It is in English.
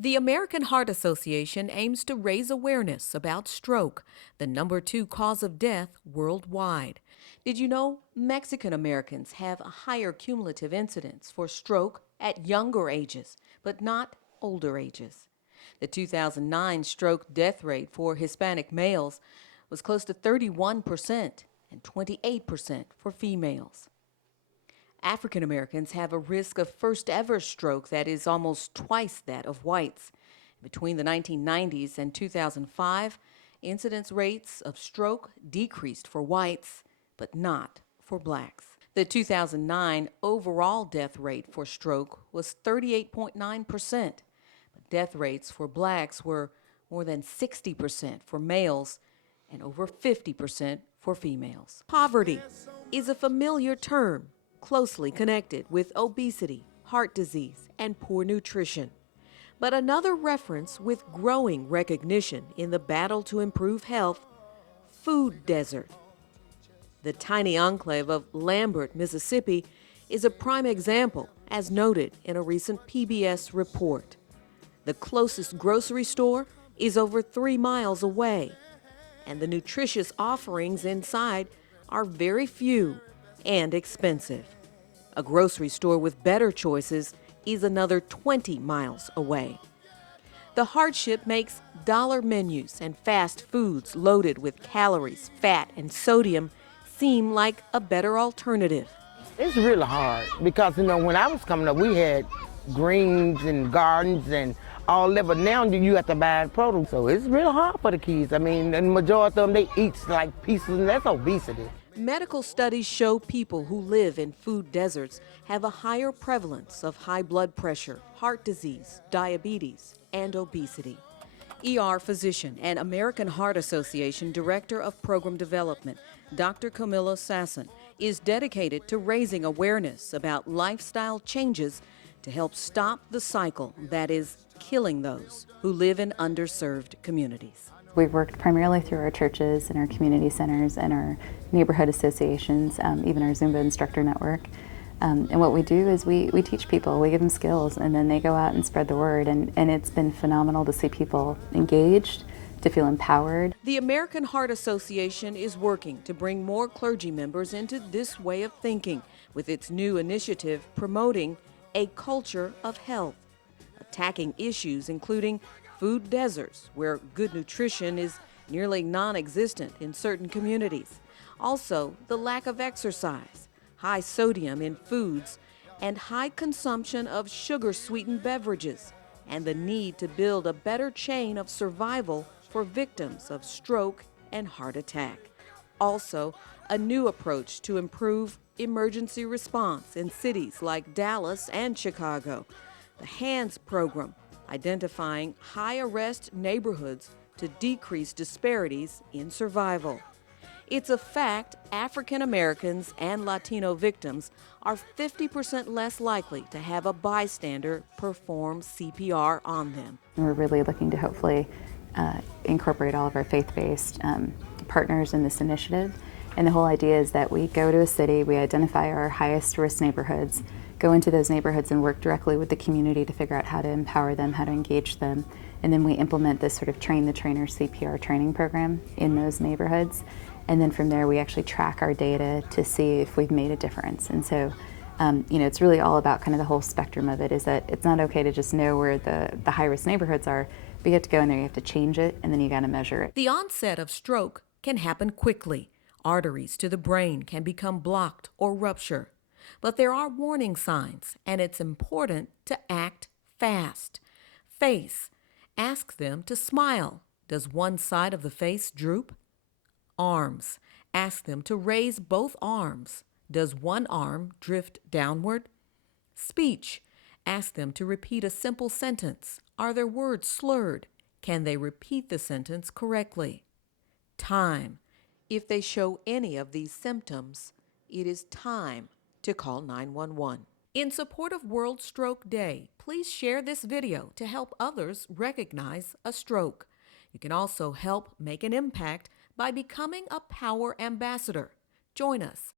The American Heart Association aims to raise awareness about stroke, the number 2 cause of death worldwide. Did you know Mexican Americans have a higher cumulative incidence for stroke at younger ages, but not older ages? The 2009 stroke death rate for Hispanic males was close to 31% and 28% for females. African Americans have a risk of first ever stroke that is almost twice that of whites. Between the 1990s and 2005, incidence rates of stroke decreased for whites, but not for blacks. The 2009 overall death rate for stroke was 38.9%, but death rates for blacks were more than 60% for males and over 50% for females. Poverty is a familiar term closely connected with obesity, heart disease, and poor nutrition. But another reference with growing recognition in the battle to improve health: food desert. The tiny enclave of Lambert, Mississippi, is a prime example, as noted in a recent PBS report. The closest grocery store is over 3 miles away, and the nutritious offerings inside are very few and expensive. A grocery store with better choices is another 20 miles away. The hardship makes dollar menus and fast foods loaded with calories, fat, and sodium seem like a better alternative. It's really hard because, when I was coming up, we had greens and gardens and all that, but now you have to buy produce. So it's real hard for the kids. I mean, the majority of them, they eat like pieces, and that's obesity. Medical studies show people who live in food deserts have a higher prevalence of high blood pressure, heart disease, diabetes, and obesity. ER physician and American Heart Association Director of Program Development, Dr. Camilla Sasson, is dedicated to raising awareness about lifestyle changes to help stop the cycle that is killing those who live in underserved communities. We've worked primarily through our churches and our community centers and our neighborhood associations, even our Zumba instructor network. And what we do is we teach people, we give them skills, and then they go out and spread the word. And it's been phenomenal to see people engaged, to feel empowered. The American Heart Association is working to bring more clergy members into this way of thinking with its new initiative promoting a culture of health, attacking issues including food deserts, where good nutrition is nearly non-existent in certain communities. Also, the lack of exercise, high sodium in foods, and high consumption of sugar-sweetened beverages, and the need to build a better chain of survival for victims of stroke and heart attack. Also, a new approach to improve emergency response in cities like Dallas and Chicago. The HANDS program, identifying high-arrest neighborhoods to decrease disparities in survival. It's a fact African Americans and Latino victims are 50% less likely to have a bystander perform CPR on them. We're really looking to hopefully incorporate all of our faith-based partners in this initiative. And the whole idea is that we go to a city, we identify our highest risk neighborhoods, go into those neighborhoods and work directly with the community to figure out how to empower them, how to engage them. And then we implement this sort of train the trainer CPR training program in those neighborhoods. And then from there we actually track our data to see if we've made a difference. And so, it's really all about kind of the whole spectrum of it, is that it's not okay to just know where the high-risk neighborhoods are, but you have to go in there, you have to change it, and then you got to measure it. The onset of stroke can happen quickly. Arteries to the brain can become blocked or rupture. But there are warning signs, and it's important to act fast. Face. Ask them to smile. Does one side of the face droop? Arms. Ask them to raise both arms. Does one arm drift downward? Speech. Ask them to repeat a simple sentence. Are their words slurred? Can they repeat the sentence correctly? Time. If they show any of these symptoms, it is time to call 911. In support of World Stroke Day, please share this video to help others recognize a stroke. You can also help make an impact by becoming a Power Ambassador. Join us